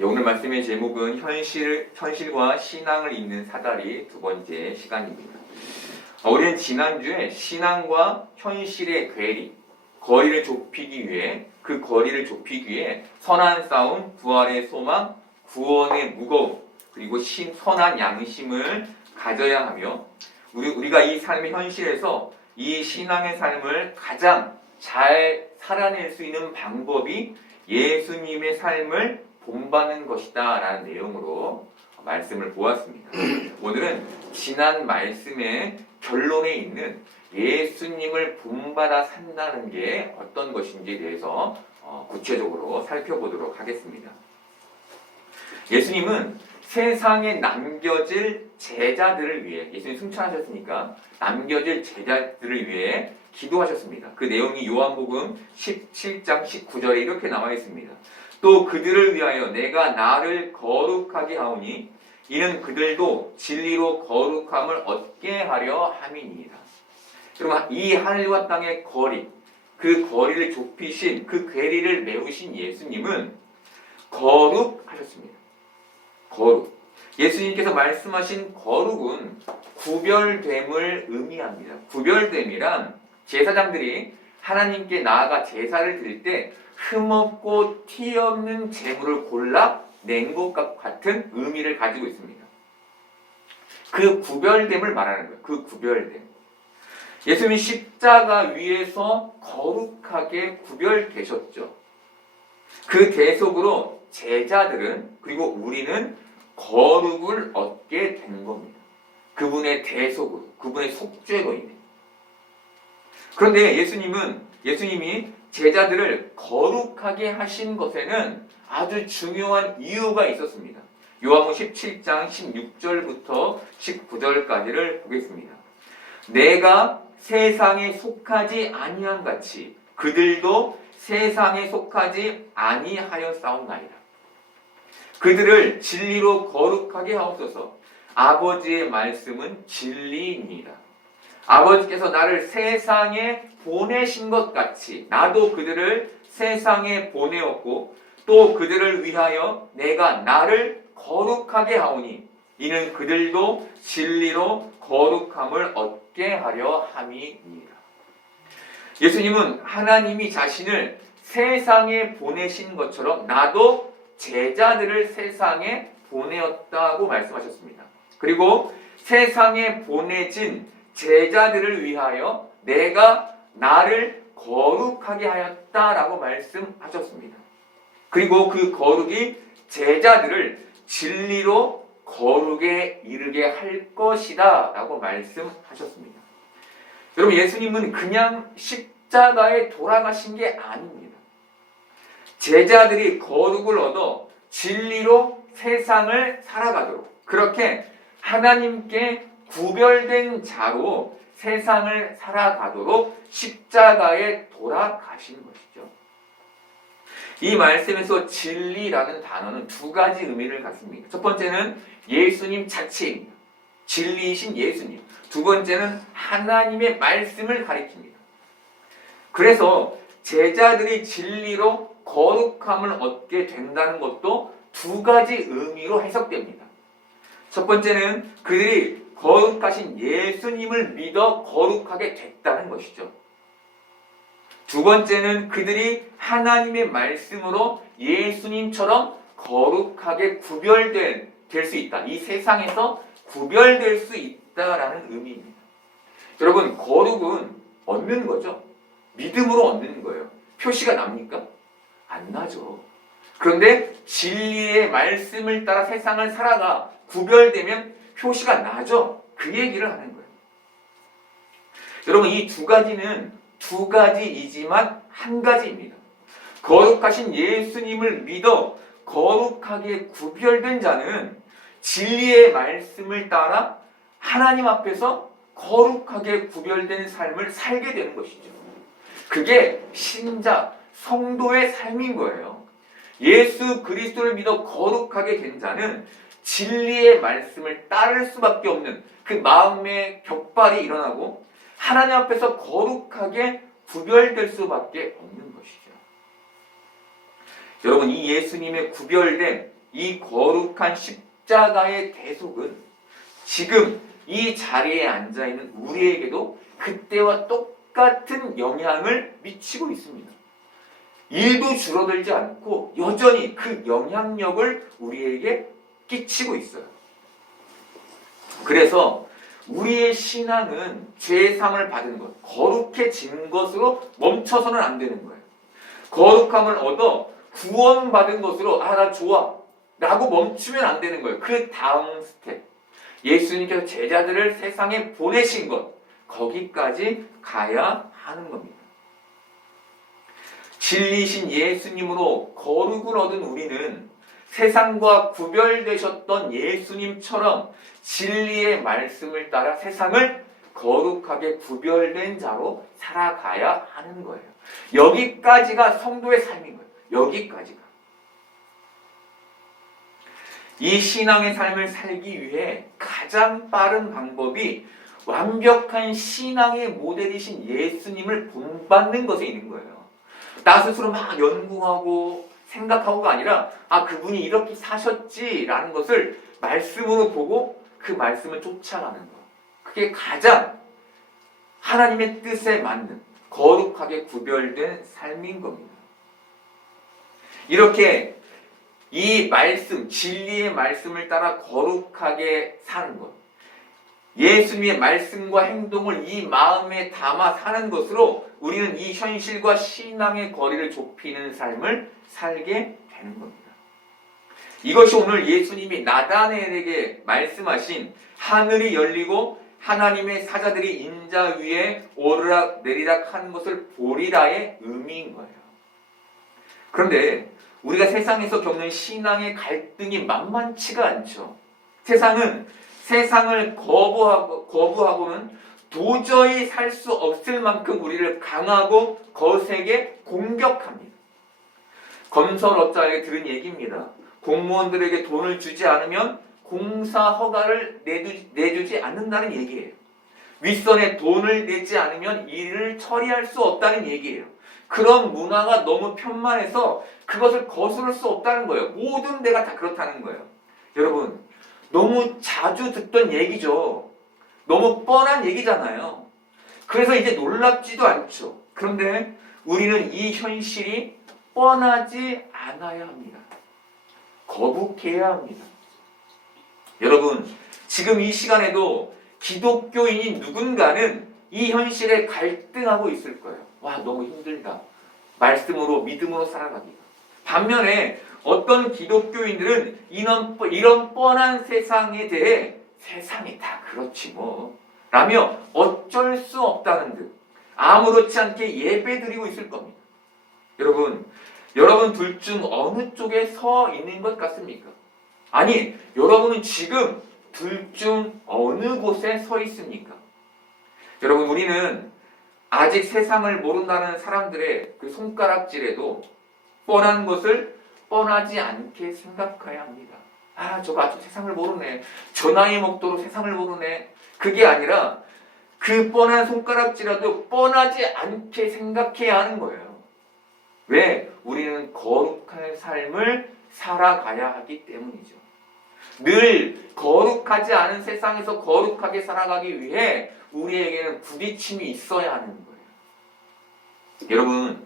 오늘 말씀의 제목은 현실과 신앙을 잇는 사다리 두 번째 시간입니다. 우리는 지난주에 신앙과 현실의 거리를 좁히기 위해 선한 싸움, 부활의 소망, 구원의 무거움, 그리고 선한 양심을 가져야 하며 우리가 이 삶의 현실에서 이 신앙의 삶을 가장 잘 살아낼 수 있는 방법이 예수님의 삶을 본받는 것이다 라는 내용으로 말씀을 보았습니다. 오늘은 지난 말씀의 결론에 있는 예수님을 본받아 산다는 게 어떤 것인지에 대해서 구체적으로 살펴보도록 하겠습니다. 예수님은 세상에 남겨질 제자들을 위해, 예수님 승천하셨으니까 남겨질 제자들을 위해 기도하셨습니다. 그 내용이 요한복음 17장 19절에 이렇게 나와 있습니다. 또 그들을 위하여 내가 나를 거룩하게 하오니 이는 그들도 진리로 거룩함을 얻게 하려 함이니이다. 여러분, 이 하늘과 땅의 그 거리를 좁히신, 그 괴리를 메우신 예수님은 거룩하셨습니다. 예수님께서 말씀하신 거룩은 구별됨을 의미합니다. 구별됨이란 제사장들이 하나님께 나아가 제사를 드릴 때 흠없고 티 없는 제물을 골라 낸 것과 같은 의미를 가지고 있습니다. 그 구별됨을 말하는 거예요. 그 구별됨. 예수님이 십자가 위에서 거룩하게 구별되셨죠. 그 대속으로 제자들은, 그리고 우리는 거룩을 얻게 된 겁니다. 그분의 대속으로, 그분의 속죄로 인해. 그런데 예수님이 제자들을 거룩하게 하신 것에는 아주 중요한 이유가 있었습니다. 요한복음 17장 16절부터 19절까지를 보겠습니다. 내가 세상에 속하지 아니한 같이 그들도 세상에 속하지 아니하였사옵나이다. 그들을 진리로 거룩하게 하옵소서. 아버지의 말씀은 진리이니이다. 아버지께서 나를 세상에 보내신 것 같이 나도 그들을 세상에 보내었고 또 그들을 위하여 내가 나를 거룩하게 하오니 이는 그들도 진리로 거룩함을 얻게 하려 함이니이다. 예수님은 하나님이 자신을 세상에 보내신 것처럼 나도 제자들을 세상에 보내었다고 말씀하셨습니다. 그리고 세상에 보내진 제자들을 위하여 내가 나를 거룩하게 하였다라고 말씀하셨습니다. 그리고 그 거룩이 제자들을 진리로 거룩에 이르게 할 것이다 라고 말씀하셨습니다. 여러분, 예수님은 그냥 십자가에 돌아가신 게 아닙니다. 제자들이 거룩을 얻어 진리로 세상을 살아가도록, 그렇게 하나님께 구별된 자로 세상을 살아가도록 십자가에 돌아가신 것이죠. 이 말씀에서 진리라는 단어는 두 가지 의미를 갖습니다. 첫 번째는 예수님 자체입니다. 진리이신 예수님. 두 번째는 하나님의 말씀을 가리킵니다. 그래서 제자들이 진리로 거룩함을 얻게 된다는 것도 두 가지 의미로 해석됩니다. 첫 번째는 그들이 거룩하신 예수님을 믿어 거룩하게 됐다는 것이죠. 두 번째는 그들이 하나님의 말씀으로 예수님처럼 거룩하게 구별될 수 있다. 이 세상에서 구별될 수 있다라는 의미입니다. 여러분, 거룩은 얻는 거죠. 믿음으로 얻는 거예요. 표시가 납니까? 안 나죠. 그런데 진리의 말씀을 따라 세상을 살아가 구별되면 표시가 나죠. 그 얘기를 하는 거예요. 여러분, 이 두 가지는 두 가지이지만 한 가지입니다. 거룩하신 예수님을 믿어 거룩하게 구별된 자는 진리의 말씀을 따라 하나님 앞에서 거룩하게 구별된 삶을 살게 되는 것이죠. 그게 신자, 성도의 삶인 거예요. 예수 그리스도를 믿어 거룩하게 된 자는 진리의 말씀을 따를 수밖에 없는 그 마음의 격발이 일어나고 하나님 앞에서 거룩하게 구별될 수밖에 없는 것이죠. 여러분, 이 예수님의 구별된 이 거룩한 십자가의 대속은 지금 이 자리에 앉아있는 우리에게도 그때와 똑같은 영향을 미치고 있습니다. 일도 줄어들지 않고 여전히 그 영향력을 우리에게 끼치고 있어요. 그래서 우리의 신앙은 죄사함을 받은 것, 거룩해진 것으로 멈춰서는 안 되는 거예요. 거룩함을 얻어 구원받은 것으로 나 좋아 라고 멈추면 안 되는 거예요. 그 다음 스텝, 예수님께서 제자들을 세상에 보내신 것, 거기까지 가야 하는 겁니다. 진리신 예수님으로 거룩을 얻은 우리는 세상과 구별되셨던 예수님처럼 진리의 말씀을 따라 세상을 거룩하게 구별된 자로 살아가야 하는 거예요. 여기까지가 성도의 삶인 거예요. 여기까지가. 이 신앙의 삶을 살기 위해 가장 빠른 방법이 완벽한 신앙의 모델이신 예수님을 본받는 것에 있는 거예요. 나 스스로 막 연구하고 생각하고가 아니라 그분이 이렇게 사셨지라는 것을 말씀으로 보고 그 말씀을 쫓아가는 것. 그게 가장 하나님의 뜻에 맞는 거룩하게 구별된 삶인 겁니다. 이렇게 이 말씀, 진리의 말씀을 따라 거룩하게 사는 것, 예수님의 말씀과 행동을 이 마음에 담아 사는 것으로 우리는 이 현실과 신앙의 거리를 좁히는 삶을 살게 되는 겁니다. 이것이 오늘 예수님이 나다나엘에게 말씀하신 하늘이 열리고 하나님의 사자들이 인자 위에 오르락 내리락 하는 것을 보리라의 의미인 거예요. 그런데 우리가 세상에서 겪는 신앙의 갈등이 만만치가 않죠. 세상은 세상을 거부하고는 도저히 살 수 없을 만큼 우리를 강하고 거세게 공격합니다. 건설업자에게 들은 얘기입니다. 공무원들에게 돈을 주지 않으면 공사 허가를 내주지 않는다는 얘기예요. 윗선에 돈을 내지 않으면 일을 처리할 수 없다는 얘기예요. 그런 문화가 너무 편만해서 그것을 거스를 수 없다는 거예요. 모든 데가 다 그렇다는 거예요. 여러분, 너무 자주 듣던 얘기죠. 너무 뻔한 얘기잖아요. 그래서 이제 놀랍지도 않죠. 그런데 우리는 이 현실이 뻔하지 않아야 합니다. 거북해야 합니다. 여러분, 지금 이 시간에도 기독교인인 누군가는 이 현실에 갈등하고 있을 거예요. 와, 너무 힘들다. 말씀으로, 믿음으로 살아가기가. 반면에 어떤 기독교인들은 이런 뻔한 세상에 대해 세상이 다 그렇지 뭐 라며 어쩔 수 없다는 듯 아무렇지 않게 예배드리고 있을 겁니다. 여러분 둘 중 어느 쪽에 서 있는 것 같습니까? 아니, 여러분은 지금 둘 중 어느 곳에 서 있습니까? 여러분, 우리는 아직 세상을 모른다는 사람들의 그 손가락질에도 뻔한 것을 뻔하지 않게 생각해야 합니다. 저거 아직 세상을 모르네. 저 나이 먹도록 세상을 모르네. 그게 아니라 그 뻔한 손가락질라도 뻔하지 않게 생각해야 하는 거예요. 왜? 우리는 거룩한 삶을 살아가야 하기 때문이죠. 늘 거룩하지 않은 세상에서 거룩하게 살아가기 위해 우리에게는 부딪힘이 있어야 하는 거예요.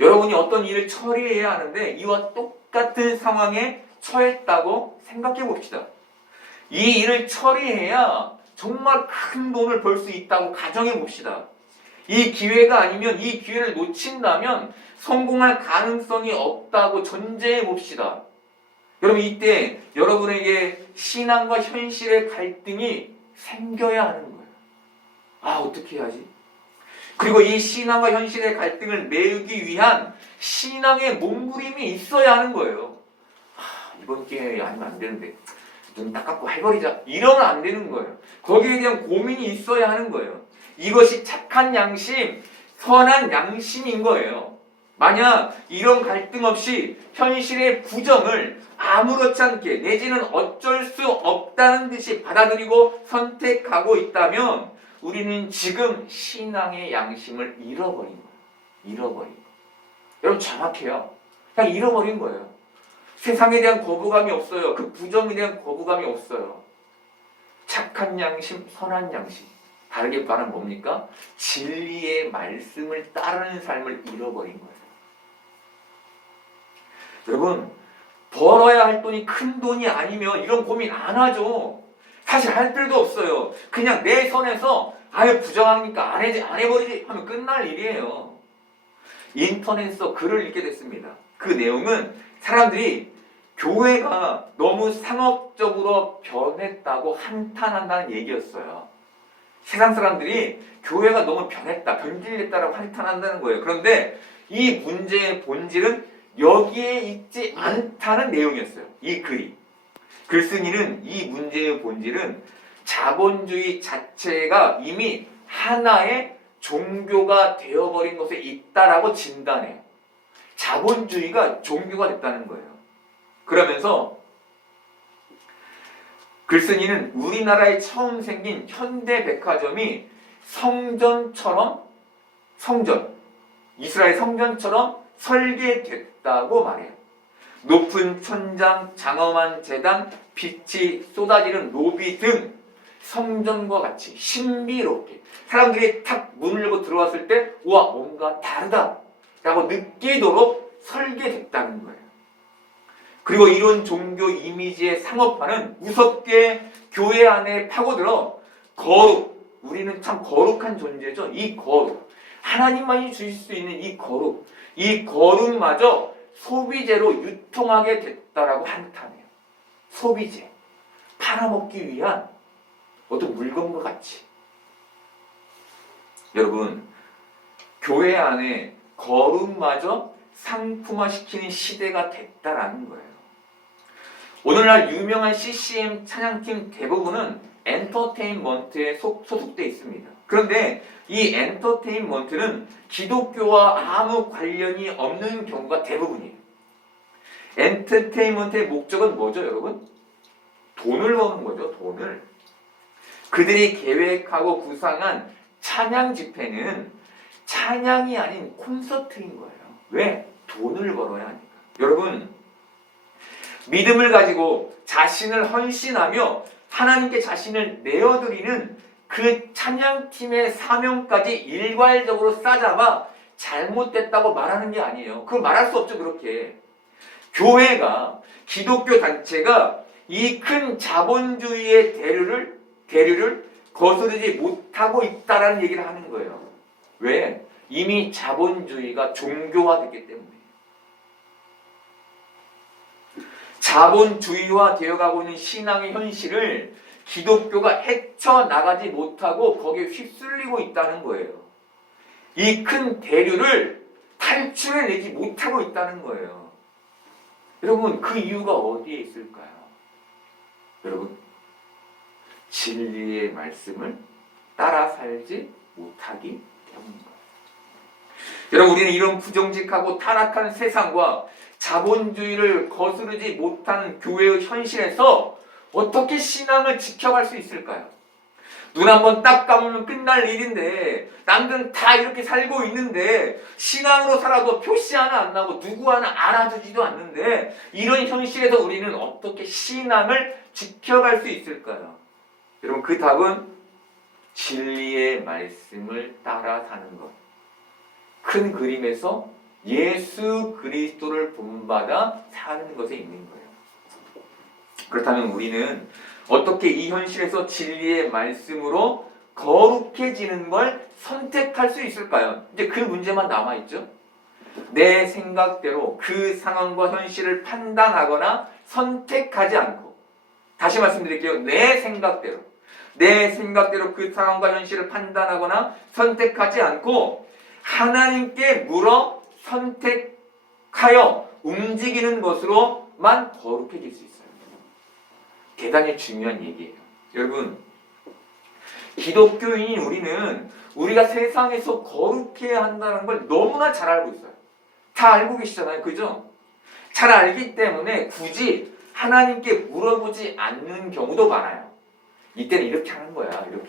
여러분이 어떤 일을 처리해야 하는데 이와 똑같은 상황에 처했다고 생각해 봅시다. 이 일을 처리해야 정말 큰 돈을 벌 수 있다고 가정해 봅시다. 이 기회가 아니면 이 기회를 놓친다면 성공할 가능성이 없다고 전제해 봅시다. 여러분, 이때 여러분에게 신앙과 현실의 갈등이 생겨야 하는 거예요. 어떻게 해야지? 그리고 이 신앙과 현실의 갈등을 메우기 위한 신앙의 몸부림이 있어야 하는 거예요. 이번 기회에 아니면 안 되는데 눈 딱 감고 해버리자. 이러면 안 되는 거예요. 거기에 대한 고민이 있어야 하는 거예요. 이것이 착한 양심, 선한 양심인 거예요. 만약 이런 갈등 없이 현실의 부정을 아무렇지 않게 내지는 어쩔 수 없다는 듯이 받아들이고 선택하고 있다면 우리는 지금 신앙의 양심을 잃어버린 거예요. 여러분, 정확해요. 그냥 잃어버린 거예요. 세상에 대한 거부감이 없어요. 그 부정에 대한 거부감이 없어요. 착한 양심, 선한 양심. 다르게 말하면 뭡니까? 진리의 말씀을 따르는 삶을 잃어버린 거예요. 여러분, 벌어야 할 돈이 큰 돈이 아니면 이런 고민 안 하죠. 사실 할 필요도 없어요. 그냥 내 선에서 아유 부정하니까 안 해버리지 하면 끝날 일이에요. 인터넷에서 글을 읽게 됐습니다. 그 내용은 사람들이 교회가 너무 상업적으로 변했다고 한탄한다는 얘기였어요. 세상 사람들이 교회가 너무 변질됐다라고 한탄한다는 거예요. 그런데 이 문제의 본질은 여기에 있지 않다는 내용이었어요. 이 글이. 글쓴이는 이 문제의 본질은 자본주의 자체가 이미 하나의 종교가 되어버린 것에 있다라고 진단해요. 자본주의가 종교가 됐다는 거예요. 그러면서 글쓴이는 우리나라에 처음 생긴 현대백화점이 이스라엘 성전처럼 설계됐다고 말해요. 높은 천장, 장엄한 제단, 빛이 쏟아지는 로비 등 성전과 같이 신비롭게 사람들이 탁 문을 열고 들어왔을 때 우와 뭔가 다르다 라고 느끼도록 설계됐다는 거예요. 그리고 이런 종교 이미지의 상업화는 무섭게 교회 안에 파고들어 거룩, 우리는 참 거룩한 존재죠. 이 거룩, 하나님만이 주실 수 있는 이 거룩마저 소비재로 유통하게 됐다라고 한탄해요. 소비재, 팔아먹기 위한 어떤 물건과 같이. 여러분, 교회 안에 거룩마저 상품화시키는 시대가 됐다라는 거예요. 오늘날 유명한 CCM 찬양팀 대부분은 엔터테인먼트에 소속되어 있습니다. 그런데 이 엔터테인먼트는 기독교와 아무 관련이 없는 경우가 대부분이에요. 엔터테인먼트의 목적은 뭐죠, 여러분? 돈을 버는 거죠, 돈을. 그들이 계획하고 구상한 찬양 집회는 찬양이 아닌 콘서트인 거예요. 왜? 돈을 벌어야 하니까. 여러분, 믿음을 가지고 자신을 헌신하며 하나님께 자신을 내어드리는 그 찬양팀의 사명까지 일괄적으로 싸잡아 잘못됐다고 말하는 게 아니에요. 그걸 말할 수 없죠, 그렇게. 교회가, 기독교 단체가 이 큰 자본주의의 대류를 거스르지 못하고 있다라는 얘기를 하는 거예요. 왜? 이미 자본주의가 종교화됐기 때문에. 자본주의화 되어가고 있는 신앙의 현실을 기독교가 헤쳐나가지 못하고 거기에 휩쓸리고 있다는 거예요. 이 큰 대류를 탈출해내지 못하고 있다는 거예요. 여러분, 그 이유가 어디에 있을까요? 여러분, 진리의 말씀을 따라 살지 못하기 때문인 거예요. 여러분, 우리는 이런 부정직하고 타락한 세상과 자본주의를 거스르지 못하는 교회의 현실에서 어떻게 신앙을 지켜갈 수 있을까요? 눈 한번 딱 감으면 끝날 일인데 남들은 다 이렇게 살고 있는데 신앙으로 살아도 표시 하나 안 나고 누구 하나 알아주지도 않는데 이런 현실에서 우리는 어떻게 신앙을 지켜갈 수 있을까요? 여러분, 그 답은 진리의 말씀을 따라 사는 것. 큰 그림에서 예수 그리스도를 본받아 사는 것에 있는 거예요. 그렇다면 우리는 어떻게 이 현실에서 진리의 말씀으로 거룩해지는 걸 선택할 수 있을까요? 이제 그 문제만 남아있죠. 내 생각대로 그 상황과 현실을 판단하거나 선택하지 않고, 다시 말씀드릴게요. 내 생각대로 그 상황과 현실을 판단하거나 선택하지 않고 하나님께 물어 선택하여 움직이는 것으로만 거룩해질 수 있어요. 대단히 중요한 얘기예요. 여러분, 기독교인인 우리는 우리가 세상에서 거룩해야 한다는 걸 너무나 잘 알고 있어요. 다 알고 계시잖아요. 그죠? 잘 알기 때문에 굳이 하나님께 물어보지 않는 경우도 많아요. 이때는 이렇게 하는 거야. 이렇게.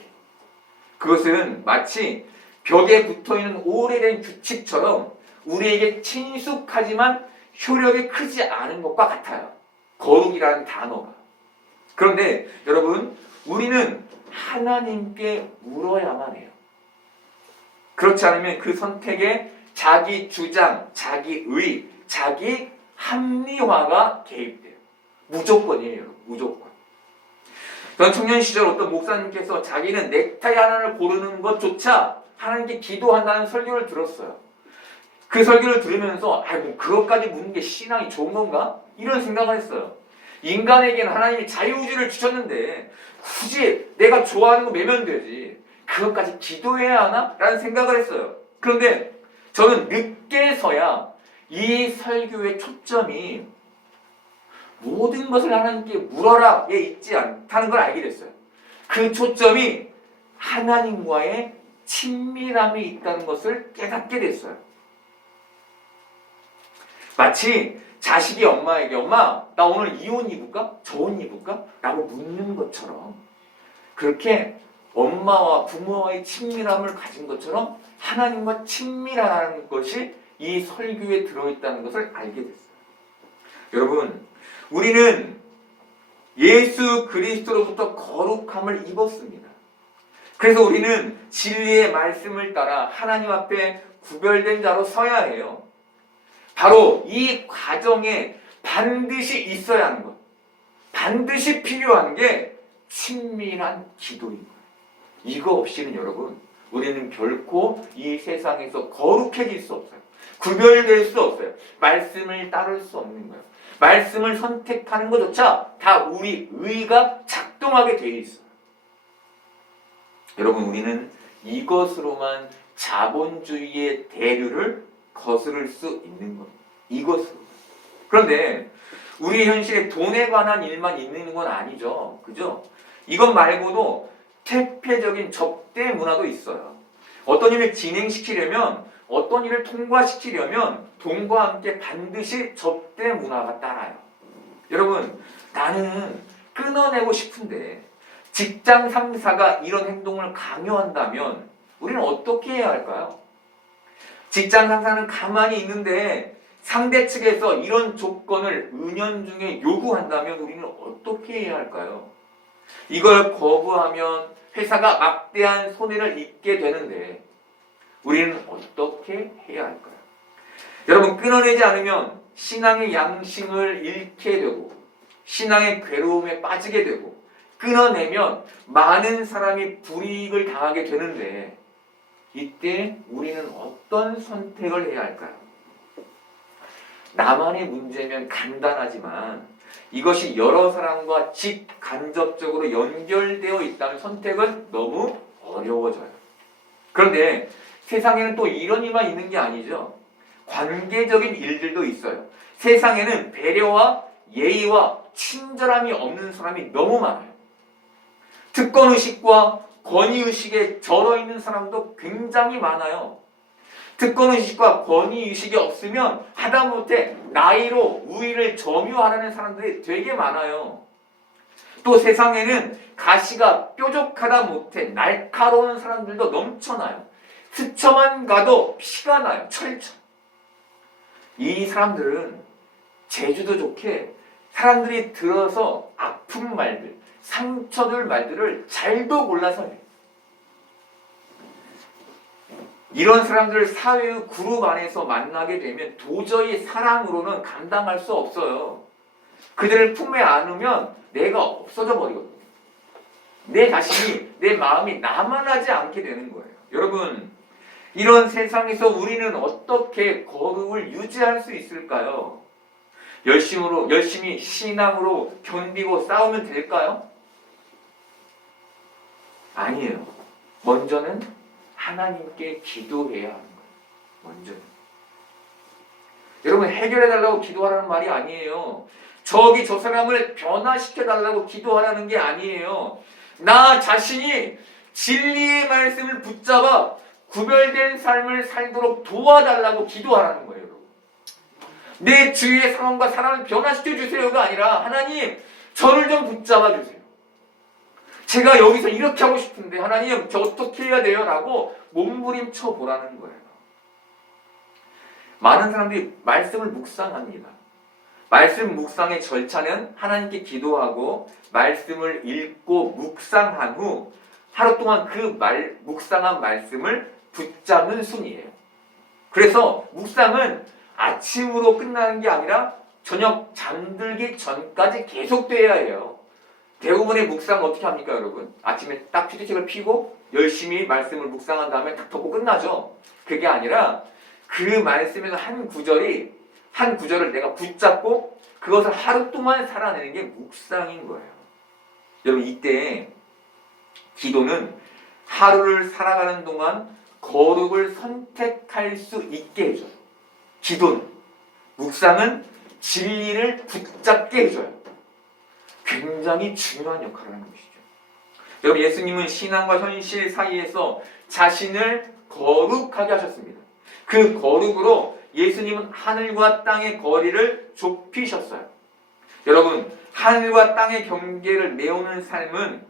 그것은 마치 벽에 붙어있는 오래된 규칙처럼 우리에게 친숙하지만 효력이 크지 않은 것과 같아요. 거룩이라는 단어가. 그런데 여러분, 우리는 하나님께 물어야만 해요. 그렇지 않으면 그 선택에 자기 주장, 자기 의, 자기 합리화가 개입돼요. 무조건이에요, 여러분. 무조건. 전 청년 시절 어떤 목사님께서 자기는 넥타이 하나를 고르는 것조차 하나님께 기도한다는 설교를 들었어요. 그 설교를 들으면서 뭐 그것까지 묻는 게 신앙이 좋은 건가? 이런 생각을 했어요. 인간에게는 하나님이 자유의지를 주셨는데 굳이 내가 좋아하는 거 매면 되지 그것까지 기도해야 하나? 라는 생각을 했어요. 그런데 저는 늦게서야 이 설교의 초점이 모든 것을 하나님께 물어라에 있지 않다는 걸 알게 됐어요. 그 초점이 하나님과의 친밀함이 있다는 것을 깨닫게 됐어요. 마치 자식이 엄마에게 엄마 나 오늘 이 옷 입을까? 저 옷 입을까? 라고 묻는 것처럼 그렇게 엄마와 부모와의 친밀함을 가진 것처럼 하나님과 친밀하라는 것이 이 설교에 들어있다는 것을 알게 됐어요. 여러분, 우리는 예수 그리스도로부터 거룩함을 입었습니다. 그래서 우리는 진리의 말씀을 따라 하나님 앞에 구별된 자로 서야 해요. 바로 이 과정에 반드시 있어야 하는 것, 반드시 필요한 게 친밀한 기도인 거예요. 이거 없이는 여러분, 우리는 결코 이 세상에서 거룩해질 수 없어요. 구별될 수 없어요. 말씀을 따를 수 없는 거예요. 말씀을 선택하는 것조차 다 우리 의가 작동하게 되어 있어요. 여러분, 우리는 이것으로만 자본주의의 대류를 거스를 수 있는 겁니다. 이것으로. 그런데 우리 현실에 돈에 관한 일만 있는 건 아니죠. 그죠? 이것 말고도 퇴폐적인 접대 문화도 있어요. 어떤 일을 진행시키려면, 어떤 일을 통과시키려면 돈과 함께 반드시 접대 문화가 따라요. 여러분, 나는 끊어내고 싶은데 직장 상사가 이런 행동을 강요한다면 우리는 어떻게 해야 할까요? 직장 상사는 가만히 있는데 상대 측에서 이런 조건을 은연중에 요구한다면 우리는 어떻게 해야 할까요? 이걸 거부하면 회사가 막대한 손해를 입게 되는데 우리는 어떻게 해야 할까요? 여러분, 끊어내지 않으면 신앙의 양심을 잃게 되고 신앙의 괴로움에 빠지게 되고 끊어내면 많은 사람이 불이익을 당하게 되는데 이때 우리는 어떤 선택을 해야 할까요? 나만의 문제면 간단하지만 이것이 여러 사람과 직간접적으로 연결되어 있다면 선택은 너무 어려워져요. 그런데 세상에는 또 이런 일만 있는 게 아니죠. 관계적인 일들도 있어요. 세상에는 배려와 예의와 친절함이 없는 사람이 너무 많아요. 특권의식과 권위의식에 절어있는 사람도 굉장히 많아요. 특권의식과 권위의식이 없으면 하다못해 나이로 우위를 점유하려는 사람들이 되게 많아요. 또 세상에는 가시가 뾰족하다 못해 날카로운 사람들도 넘쳐나요. 스쳐만 가도 피가 나요. 철철. 이 사람들은 재주도 좋게 사람들이 들어서 아픈 말들, 상처줄 말들을 잘도 골라서 해요. 이런 사람들을 사회의 그룹 안에서 만나게 되면 도저히 사랑으로는 감당할 수 없어요. 그들을 품에 안으면 내가 없어져 버리거든요. 내 자신이, 내 마음이 나만하지 않게 되는 거예요. 여러분, 이런 세상에서 우리는 어떻게 거룩을 유지할 수 있을까요? 열심히 신앙으로 견디고 싸우면 될까요? 아니에요. 먼저는 하나님께 기도해야 하는 거예요. 먼저는. 여러분, 해결해달라고 기도하라는 말이 아니에요. 저 사람을 변화시켜달라고 기도하라는 게 아니에요. 나 자신이 진리의 말씀을 붙잡아 구별된 삶을 살도록 도와달라고 기도하라는 거예요. 여러분. 내 주위의 상황과 사람을 변화시켜주세요가 아니라 하나님, 저를 좀 붙잡아 주세요. 제가 여기서 이렇게 하고 싶은데 하나님 저 어떻게 해야 돼요? 라고 몸부림쳐 보라는 거예요. 많은 사람들이 말씀을 묵상합니다. 말씀 묵상의 절차는 하나님께 기도하고 말씀을 읽고 묵상한 후 하루 동안 그 묵상한 말씀을 붙잡는 순이에요. 그래서 묵상은 아침으로 끝나는 게 아니라 저녁 잠들기 전까지 계속돼야 해요. 대부분의 묵상은 어떻게 합니까, 여러분? 아침에 딱 휴대책을 펴고 열심히 말씀을 묵상한 다음에 딱 덮고 끝나죠. 그게 아니라 그 말씀에서 한 구절을 내가 붙잡고 그것을 하루 동안 살아내는 게 묵상인 거예요. 여러분, 이때 기도는 하루를 살아가는 동안 거룩을 선택할 수 있게 해줘요. 기도는, 묵상은 진리를 붙잡게 해줘요. 굉장히 중요한 역할을 하는 것이죠. 여러분, 예수님은 신앙과 현실 사이에서 자신을 거룩하게 하셨습니다. 그 거룩으로 예수님은 하늘과 땅의 거리를 좁히셨어요. 여러분, 하늘과 땅의 경계를 메우는 삶은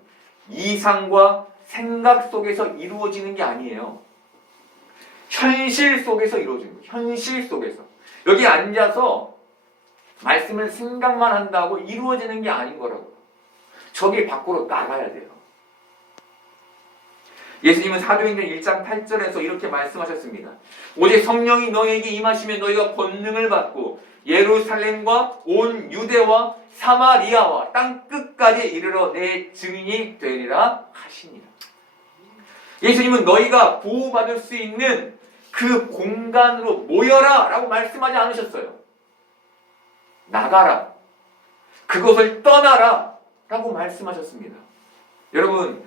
이상과 생각 속에서 이루어지는 게 아니에요. 현실 속에서 이루어지는 거예요. 현실 속에서. 여기 앉아서 말씀을 생각만 한다고 이루어지는 게 아닌 거라고요. 저기 밖으로 나가야 돼요. 예수님은 사도행전 1장 8절에서 이렇게 말씀하셨습니다. 오직 성령이 너희에게 임하시면 너희가 권능을 받고 예루살렘과 온 유대와 사마리아와 땅 끝까지 이르러 내 증인이 되리라 하시니라. 예수님은 너희가 보호받을 수 있는 그 공간으로 모여라 라고 말씀하지 않으셨어요. 나가라. 그것을 떠나라 라고 말씀하셨습니다. 여러분,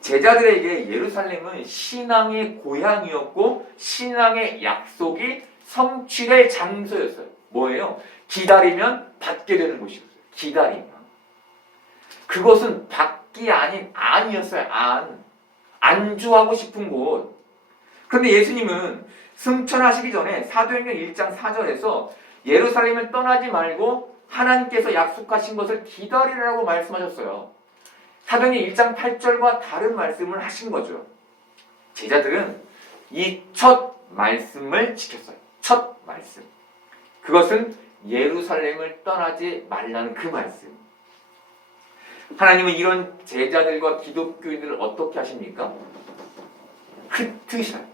제자들에게 예루살렘은 신앙의 고향이었고 신앙의 약속이 성취될 장소였어요. 뭐예요? 기다리면 받게 되는 곳이었어요. 기다리면. 그것은 받기 아닌 안이었어요. 안주하고 싶은 곳. 그런데 예수님은 승천하시기 전에 사도행전 1장 4절에서 예루살렘을 떠나지 말고 하나님께서 약속하신 것을 기다리라고 말씀하셨어요. 사도행전 1장 8절과 다른 말씀을 하신 거죠. 제자들은 이 첫 말씀을 지켰어요. 첫 말씀. 그것은 예루살렘을 떠나지 말라는 그 말씀. 하나님은 이런 제자들과 기독교인들을 어떻게 하십니까? 흩으셔요.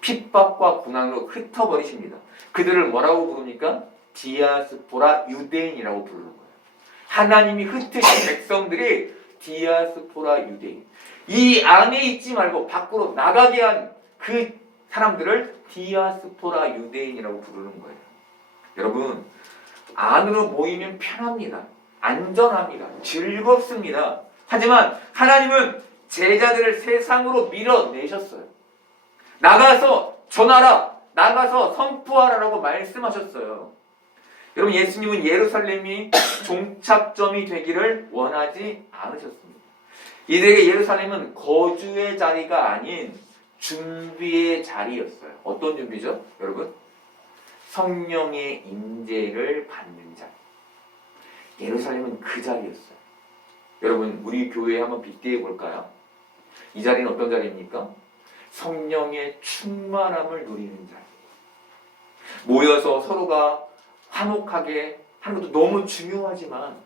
핍박과 고난으로 흩어버리십니다. 그들을 뭐라고 부릅니까? 디아스포라 유대인이라고 부르는 거예요. 하나님이 흩으신 백성들이 디아스포라 유대인. 이 안에 있지 말고 밖으로 나가게 한 그 사람들을 디아스포라 유대인이라고 부르는 거예요. 여러분, 안으로 모이면 편합니다. 안전합니다. 즐겁습니다. 하지만 하나님은 제자들을 세상으로 밀어내셨어요. 나가서 전하라, 나가서 선포하라라고 말씀하셨어요. 여러분, 예수님은 예루살렘이 종착점이 되기를 원하지 않으셨습니다. 이들에게 예루살렘은 거주의 자리가 아닌 준비의 자리였어요. 어떤 준비죠, 여러분? 성령의 임재를 받는 자리. 예루살렘은 그 자리였어요. 여러분, 우리 교회에 한번 빗대어 볼까요? 이 자리는 어떤 자리입니까? 성령의 충만함을 누리는 자리. 모여서 서로가 화목하게 하는 것도 너무 중요하지만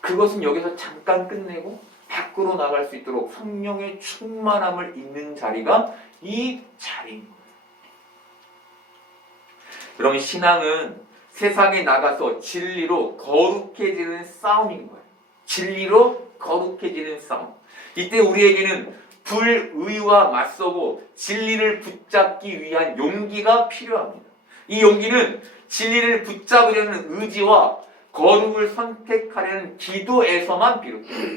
그것은 여기서 잠깐 끝내고 밖으로 나갈 수 있도록 성령의 충만함을 입는 자리가 이 자리인 거예요. 여러분, 신앙은 세상에 나가서 진리로 거룩해지는 싸움인 거예요. 진리로 거룩해지는 싸움. 이때 우리에게는 불의와 맞서고 진리를 붙잡기 위한 용기가 필요합니다. 이 용기는 진리를 붙잡으려는 의지와 거룩을 선택하려는 기도에서만 비롯돼요.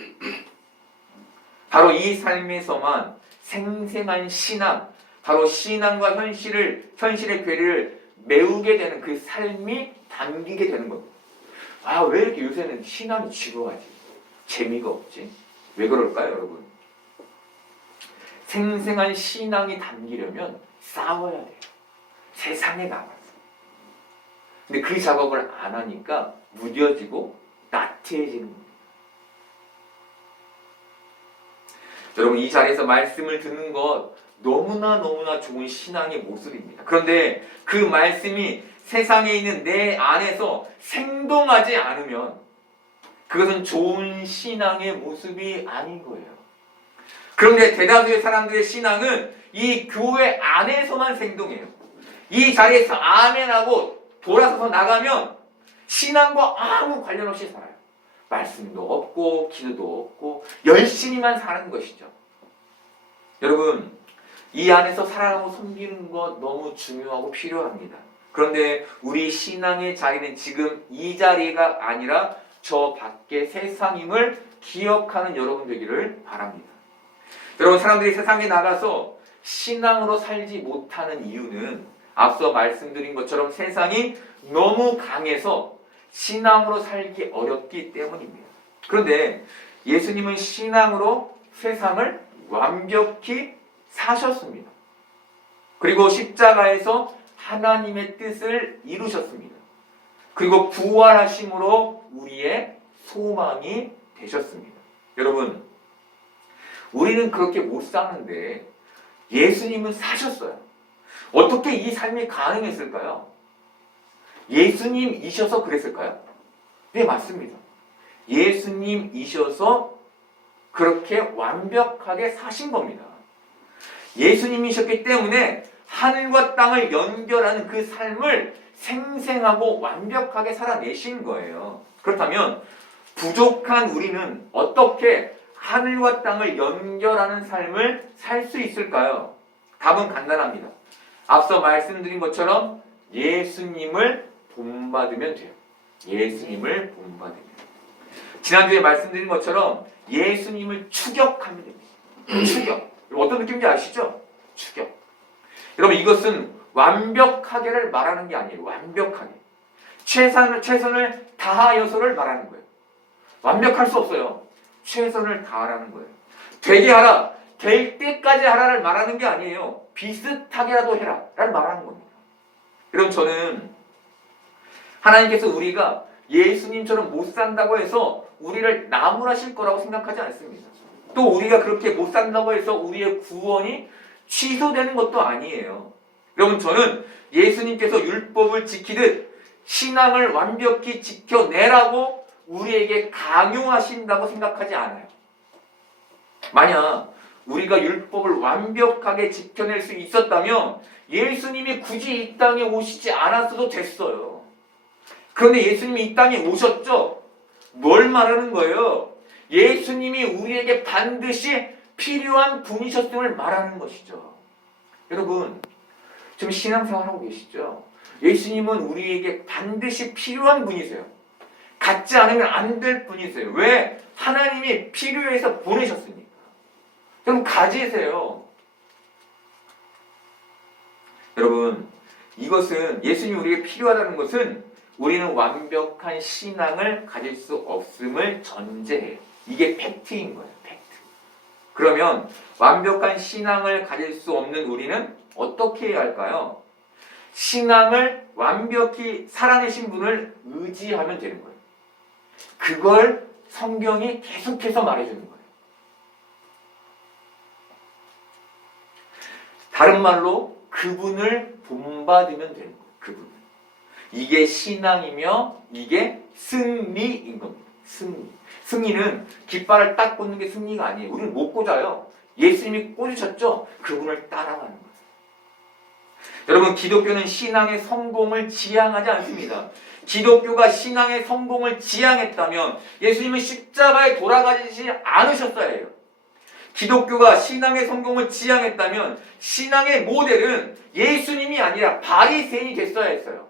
바로 이 삶에서만 생생한 신앙, 바로 신앙과 현실의 괴리를 메우게 되는 그 삶이 담기게 되는 겁니다. 아, 왜 이렇게 요새는 신앙이 지루하지? 재미가 없지? 왜 그럴까요, 여러분? 생생한 신앙이 담기려면 싸워야 돼요. 세상에 나가서. 근데 그 작업을 안 하니까 무뎌지고 나태해지는 겁니다. 여러분, 이 자리에서 말씀을 듣는 것 너무나 좋은 신앙의 모습입니다. 그런데 그 말씀이 세상에 있는 내 안에서 생동하지 않으면 그것은 좋은 신앙의 모습이 아닌 거예요. 그런데 대다수의 사람들의 신앙은 이 교회 안에서만 생동해요. 이 자리에서 아멘하고 돌아서서 나가면 신앙과 아무 관련 없이 살아요. 말씀도 없고 기도도 없고 열심히만 사는 것이죠. 여러분, 이 안에서 살아가고 섬기는 것 너무 중요하고 필요합니다. 그런데 우리 신앙의 자리는 지금 이 자리가 아니라 저 밖의 세상임을 기억하는 여러분 되기를 바랍니다. 여러분, 사람들이 세상에 나가서 신앙으로 살지 못하는 이유는 앞서 말씀드린 것처럼 세상이 너무 강해서 신앙으로 살기 어렵기 때문입니다. 그런데 예수님은 신앙으로 세상을 완벽히 사셨습니다. 그리고 십자가에서 하나님의 뜻을 이루셨습니다. 그리고 부활하심으로 우리의 소망이 되셨습니다. 여러분, 우리는 그렇게 못 사는데 예수님은 사셨어요. 어떻게 이 삶이 가능했을까요? 예수님이셔서 그랬을까요? 네, 맞습니다. 예수님이셔서 그렇게 완벽하게 사신 겁니다. 예수님이셨기 때문에 하늘과 땅을 연결하는 그 삶을 생생하고 완벽하게 살아내신 거예요. 그렇다면 부족한 우리는 어떻게 하늘과 땅을 연결하는 삶을 살 수 있을까요? 답은 간단합니다. 앞서 말씀드린 것처럼 예수님을 본받으면 돼요. 예수님을 본받으면. 지난주에 말씀드린 것처럼 예수님을 추격하면 됩니다. 추격. 어떤 느낌인지 아시죠? 추격. 여러분, 이것은 완벽하게를 말하는 게 아니에요. 완벽하게. 최선을 다하여서를 말하는 거예요. 완벽할 수 없어요. 최선을 다하라는 거예요. 되게 하라, 될 때까지 하라를 말하는 게 아니에요. 비슷하게라도 해라 라를 말하는 겁니다. 여러분, 저는 하나님께서 우리가 예수님처럼 못 산다고 해서 우리를 나무라실 거라고 생각하지 않습니다. 또 우리가 그렇게 못 산다고 해서 우리의 구원이 취소되는 것도 아니에요. 여러분, 저는 예수님께서 율법을 지키듯 신앙을 완벽히 지켜내라고 우리에게 강요하신다고 생각하지 않아요. 만약 우리가 율법을 완벽하게 지켜낼 수 있었다면 예수님이 굳이 이 땅에 오시지 않았어도 됐어요. 그런데 예수님이 이 땅에 오셨죠? 뭘 말하는 거예요? 예수님이 우리에게 반드시 필요한 분이셨음을 말하는 것이죠. 여러분, 지금 신앙생활하고 계시죠? 예수님은 우리에게 반드시 필요한 분이세요. 갖지 않으면 안 될 분이세요. 왜? 하나님이 필요해서 보내셨으니까. 그럼 가지세요. 여러분, 이것은 예수님이 우리에게 필요하다는 것은 우리는 완벽한 신앙을 가질 수 없음을 전제해요. 이게 팩트인 거예요. 팩트. 그러면 완벽한 신앙을 가질 수 없는 우리는 어떻게 해야 할까요? 신앙을 완벽히 살아내신 분을 의지하면 되는 거예요. 그걸 성경이 계속해서 말해주는 거예요. 다른 말로 그분을 본받으면 되는 거예요. 그분을. 이게 신앙이며 이게 승리인 겁니다. 승리. 승리는 깃발을 딱 꽂는 게 승리가 아니에요. 우리는 못 꽂아요. 예수님이 꽂으셨죠? 그분을 따라가는 거예요. 여러분, 기독교는 신앙의 성공을 지향하지 않습니다. 기독교가 신앙의 성공을 지향했다면 예수님은 십자가에 돌아가시지 않으셨어야 해요. 기독교가 신앙의 성공을 지향했다면 신앙의 모델은 예수님이 아니라 바리새인이 됐어야 했어요.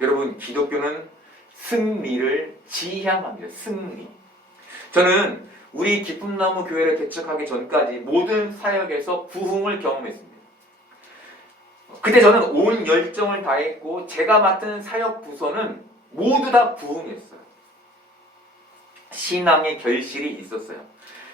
여러분, 기독교는 승리를 지향합니다. 승리. 저는 우리 기쁨나무 교회를 개척하기 전까지 모든 사역에서 부흥을 경험했습니다. 그때 저는 온 열정을 다했고 제가 맡은 사역 부서는 모두 다 부흥했어요. 신앙의 결실이 있었어요.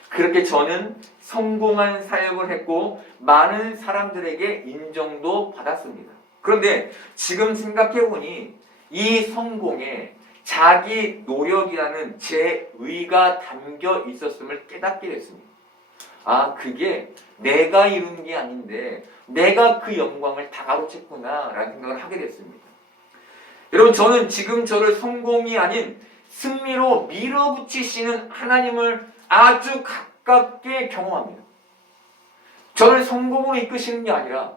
그렇게 저는 성공한 사역을 했고 많은 사람들에게 인정도 받았습니다. 그런데 지금 생각해보니 이 성공에 자기 노력이라는 제 의가 담겨 있었음을 깨닫게 됐습니다. 아, 그게 내가 이룬 게 아닌데 내가 그 영광을 다 가로챘구나 라는 생각을 하게 됐습니다. 여러분, 저는 지금 저를 성공이 아닌 승리로 밀어붙이시는 하나님을 아주 가깝게 경험합니다. 저를 성공으로 이끄시는 게 아니라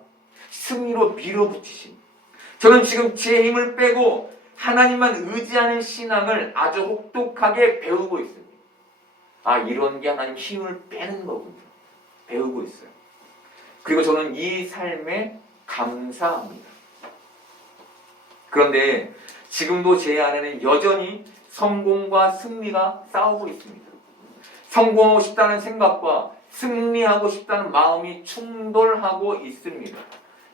승리로 밀어붙이신, 저는 지금 제 힘을 빼고 하나님만 의지하는 신앙을 아주 혹독하게 배우고 있습니다. 이런 게 하나님 힘을 빼는 거군요. 배우고 있어요. 그리고 저는 이 삶에 감사합니다. 그런데 지금도 제 안에는 여전히 성공과 승리가 싸우고 있습니다. 성공하고 싶다는 생각과 승리하고 싶다는 마음이 충돌하고 있습니다.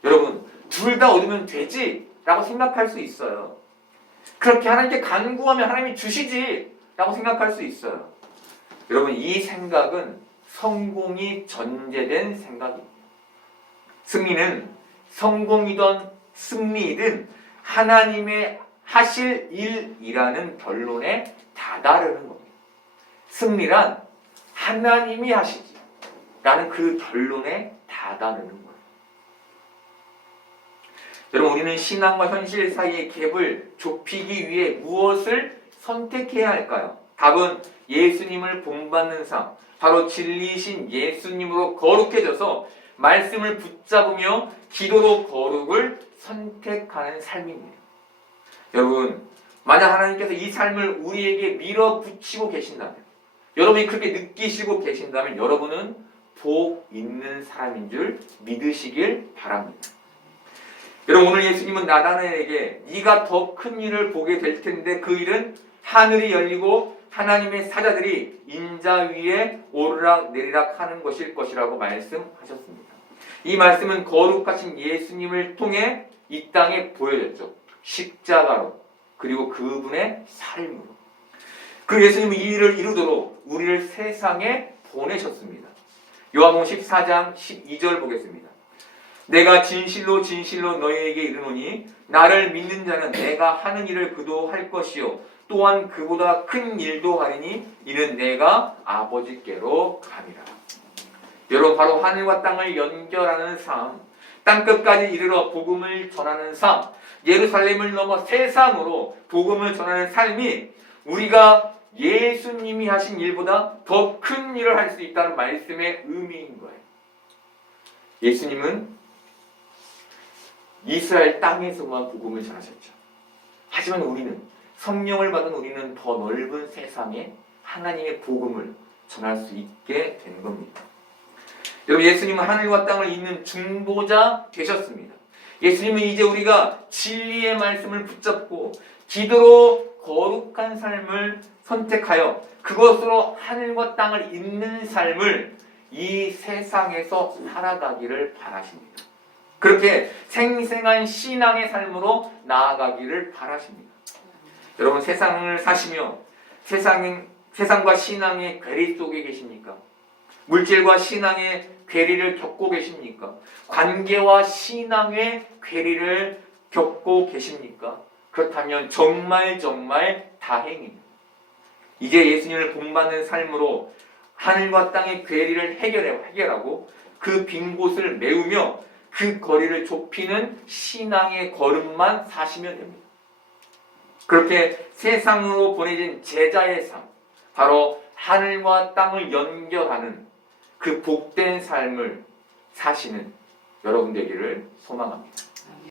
여러분, 둘 다 얻으면 되지 라고 생각할 수 있어요. 그렇게 하나님께 간구하면 하나님이 주시지 라고 생각할 수 있어요. 여러분, 이 생각은 성공이 전제된 생각입니다. 승리는 성공이든 승리이든 하나님의 하실 일이라는 결론에 다다르는 겁니다. 승리란 하나님이 하시지 라는 그 결론에 다다르는 거예요. 여러분, 우리는 신앙과 현실 사이의 갭을 좁히기 위해 무엇을 선택해야 할까요? 답은 예수님을 본받는 삶, 바로 진리이신 예수님으로 거룩해져서 말씀을 붙잡으며 기도로 거룩을 선택하는 삶입니다. 여러분, 만약 하나님께서 이 삶을 우리에게 밀어붙이고 계신다면, 여러분이 그렇게 느끼시고 계신다면 여러분은 복 있는 사람인 줄 믿으시길 바랍니다. 여러분, 오늘 예수님은 나다나엘에게 네가 더 큰 일을 보게 될 텐데 그 일은 하늘이 열리고 하나님의 사자들이 인자 위에 오르락 내리락 하는 것일 것이라고 말씀하셨습니다. 이 말씀은 거룩하신 예수님을 통해 이 땅에 보여졌죠. 십자가로, 그리고 그분의 삶으로. 그 예수님은 이 일을 이루도록 우리를 세상에 보내셨습니다. 요한복음 14장 12절 보겠습니다. 내가 진실로 진실로 너희에게 이르노니 나를 믿는 자는 내가 하는 일을 그도 할 것이요 또한 그보다 큰 일도 하리니 이는 내가 아버지께로 가리라. 여러분, 바로 하늘과 땅을 연결하는 삶, 땅끝까지 이르러 복음을 전하는 삶, 예루살렘을 넘어 세상으로 복음을 전하는 삶이 우리가 예수님이 하신 일보다 더 큰 일을 할 수 있다는 말씀의 의미인 거예요. 예수님은 이스라엘 땅에서만 복음을 전하셨죠. 하지만 우리는, 성령을 받은 우리는 더 넓은 세상에 하나님의 복음을 전할 수 있게 된 겁니다. 여러분, 예수님은 하늘과 땅을 잇는 중보자 되셨습니다. 예수님은 이제 우리가 진리의 말씀을 붙잡고 기도로 거룩한 삶을 선택하여 그것으로 하늘과 땅을 잇는 삶을 이 세상에서 살아가기를 바라십니다. 그렇게 생생한 신앙의 삶으로 나아가기를 바라십니다. 여러분, 세상을 사시며 세상과 신앙의 괴리 속에 계십니까? 물질과 신앙의 괴리를 겪고 계십니까? 관계와 신앙의 괴리를 겪고 계십니까? 그렇다면 정말 다행입니다. 이제 예수님을 본받는 삶으로 하늘과 땅의 괴리를 해결하고 그 빈 곳을 메우며 그 거리를 좁히는 신앙의 걸음만 사시면 됩니다. 그렇게 세상으로 보내진 제자의 삶, 바로 하늘과 땅을 연결하는 그 복된 삶을 사시는 여러분 되기를 소망합니다.